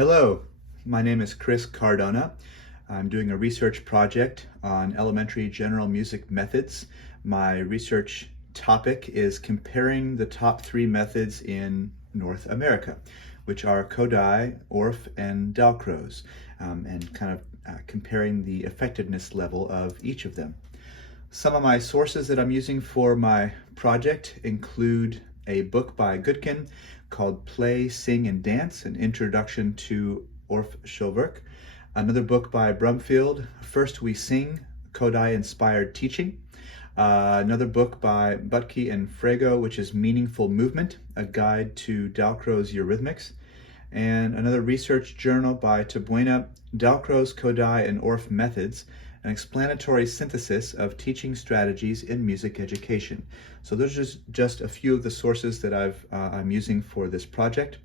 Hello, my name is Chris Cardona. I'm doing a research project on elementary general music methods. My research topic is comparing the top three methods in North America, which are Kodály, Orff, and Dalcroze, and kind of comparing the effectiveness level of each of them. Some of my sources that I'm using for my project include a book by Goodkin called Play, Sing, and Dance, An Introduction to Orff Schulwerk. Another book by Brumfield, First We Sing, Kodály-Inspired Teaching. Another book by Butke and Frago, which is Meaningful Movement, A Guide to Dalcroze Eurythmics. And another research journal by Tabuena, Dalcroze, Kodály, and Orff Methods, an explanatory synthesis of teaching strategies in music education. So those are just a few of the sources that I'm using for this project.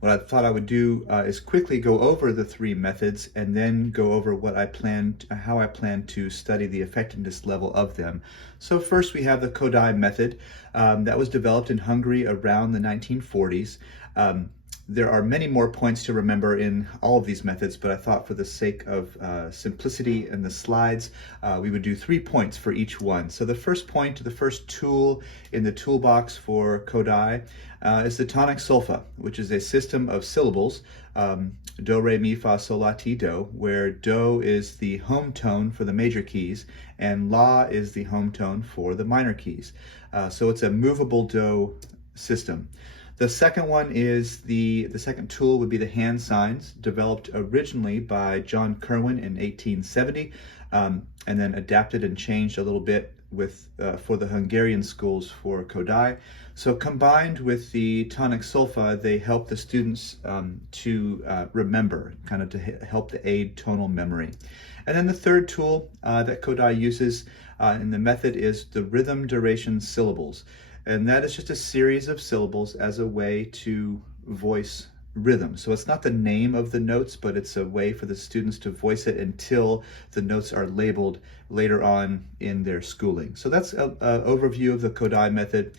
What I thought I would do is quickly go over the three methods and then go over how I plan to study the effectiveness level of them. So first we have the Kodály method that was developed in Hungary around the 1940s. There are many more points to remember in all of these methods, but I thought for the sake of simplicity in the slides, we would do 3 points for each one. So the first point, the first tool in the toolbox for Kodály is the tonic solfa, which is a system of syllables, do, re, mi, fa, sol, la, ti, do, where do is the home tone for the major keys and la is the home tone for the minor keys. So it's a movable do system. The second one is the second tool would be the hand signs, developed originally by John Kerwin in 1870, and then adapted and changed a little bit for the Hungarian schools for Kodály. So combined with the tonic solfa, they help the students to remember, kind of to help to aid tonal memory. And then the third tool that Kodály uses in the method is the rhythm duration syllables. And that is just a series of syllables as a way to voice rhythm. So it's not the name of the notes, but it's a way for the students to voice it until the notes are labeled later on in their schooling. So that's an overview of the Kodály method.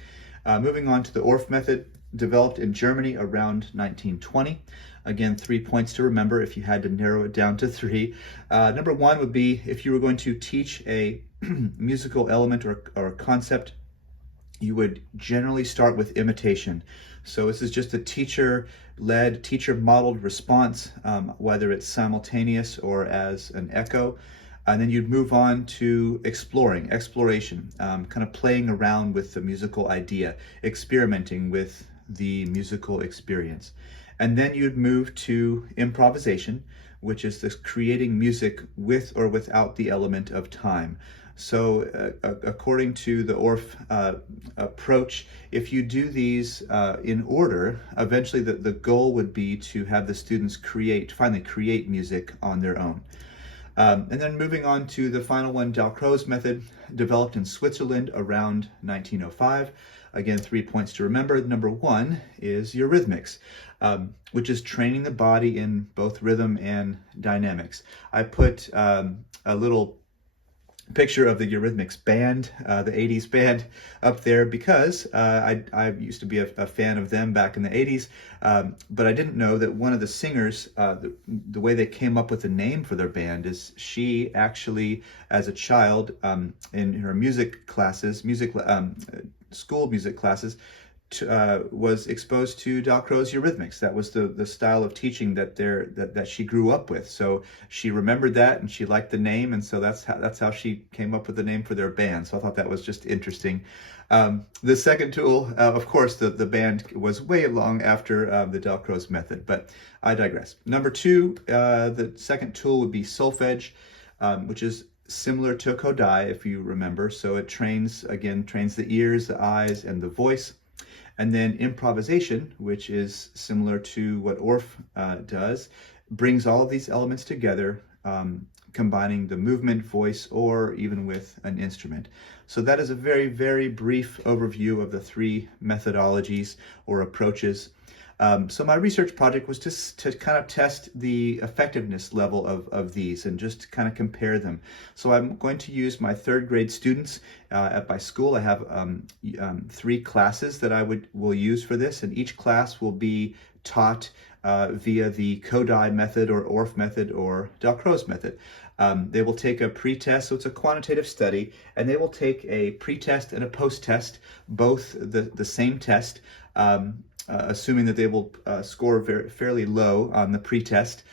Moving on to the Orff method, developed in Germany around 1920. Again, 3 points to remember if you had to narrow it down to 3. Number one would be if you were going to teach a musical element or concept, you would generally start with imitation. So this is just a teacher-led, teacher-modeled response, whether it's simultaneous or as an echo. And then you'd move on to exploration, kind of playing around with the musical idea, experimenting with the musical experience. And then you'd move to improvisation, which is this creating music with or without the element of time. So according to the Orff approach, if you do these in order, eventually the goal would be to have the students finally create music on their own. And then moving on to the final one, Dalcroze method, developed in Switzerland around 1905. Again, 3 points to remember. Number one is eurythmics, which is training the body in both rhythm and dynamics. I put a little picture of the Eurythmics band, the 80s band up there because I used to be a fan of them back in the 80s, but I didn't know that one of the singers, the way they came up with the name for their band is she actually, as a child, in her music classes, school music classes, was exposed to Dalcroze Eurythmics. That was the style of teaching that she grew up with. So she remembered that and she liked the name, and so that's how she came up with the name for their band. So I thought that was just interesting. The second tool, of course, the band was way long after the Dalcroze method, but I digress. Number two, the second tool would be solfege, which is similar to Kodály, if you remember. So it trains the ears, the eyes, and the voice. And then improvisation, which is similar to what Orff does, brings all of these elements together, combining the movement, voice, or even with an instrument. So that is a very, very brief overview of the three methodologies or approaches. So my research project was to kind of test the effectiveness level of these and just kind of compare them. So I'm going to use my third grade students at my school. I have 3 classes that I will use for this, and each class will be taught via the Kodai method or Orff method or Dalcroze method. They will take a pre-test, so it's a quantitative study, and they will take a pre-test and a post-test, both the same test, assuming that they will score fairly low on the pre-test,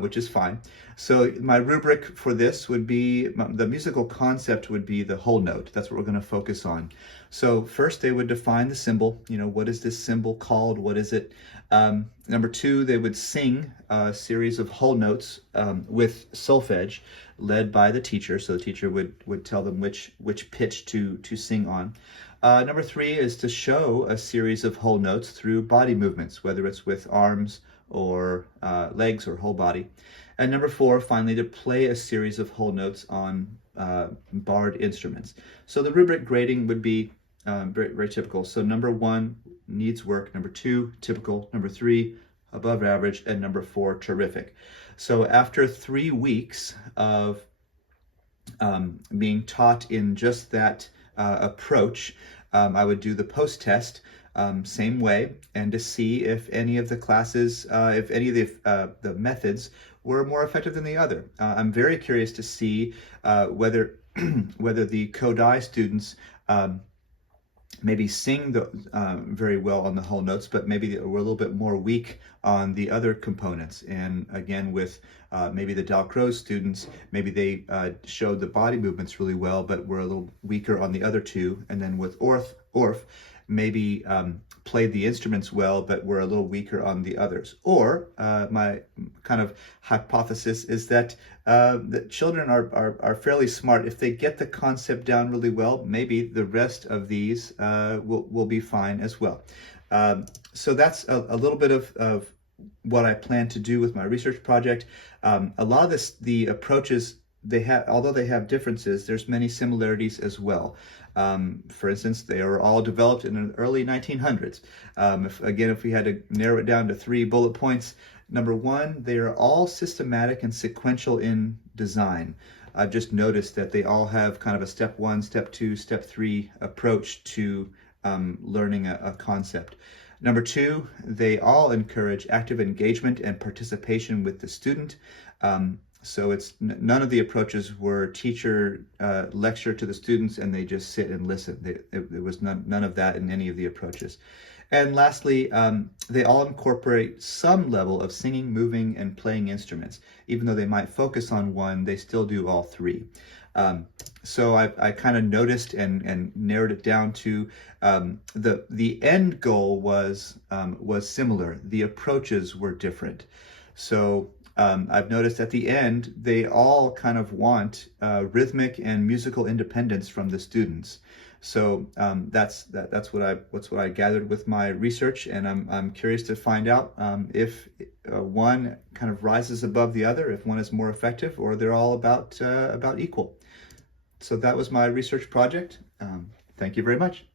which is fine. So my rubric for this would be, the musical concept would be the whole note. That's what we're going to focus on. So first they would define the symbol. What is this symbol called? What is it? Number 2, they would sing a series of whole notes with solfege, led by the teacher. So the teacher would tell them which pitch to sing on. Number 3 is to show a series of whole notes through body movements, whether it's with arms or legs or whole body. And number 4, finally, to play a series of whole notes on barred instruments. So the rubric grading would be very, very typical. So number 1, needs work. Number 2, typical. Number 3, above average. And number 4, terrific. So after 3 weeks of being taught in just that approach, I would do the post-test same way, and to see if any of the classes, if any of the methods were more effective than the other. I'm very curious to see whether whether the Kodai students maybe sing very well on the whole notes, but maybe they were a little bit more weak on the other components. And again, with maybe the Dalcroze students, maybe they showed the body movements really well, but were a little weaker on the other 2. And then with Orff, maybe played the instruments well, but were a little weaker on the others. Or my kind of hypothesis is that children are fairly smart. If they get the concept down really well, maybe the rest of these will be fine as well. So that's a little bit of what I plan to do with my research project. A lot of the approaches, although they have differences, there's many similarities as well. For instance, they are all developed in the early 1900s. If we had to narrow it down to 3 bullet points, number 1, they are all systematic and sequential in design. I've just noticed that they all have kind of a step 1, step 2, step 3 approach to learning a concept. Number 2, they all encourage active engagement and participation with the student. So it's none of the approaches were teacher lecture to the students and they just sit and listen. There was none of that in any of the approaches. And lastly, they all incorporate some level of singing, moving, and playing instruments. Even though they might focus on one, they still do all 3. So I kind of noticed and narrowed it down to the end goal was similar. The approaches were different. So I've noticed at the end, they all kind of want rhythmic and musical independence from the students. So that's what I gathered with my research, and I'm curious to find out if one kind of rises above the other, if one is more effective, or they're all about equal. So that was my research project. Thank you very much.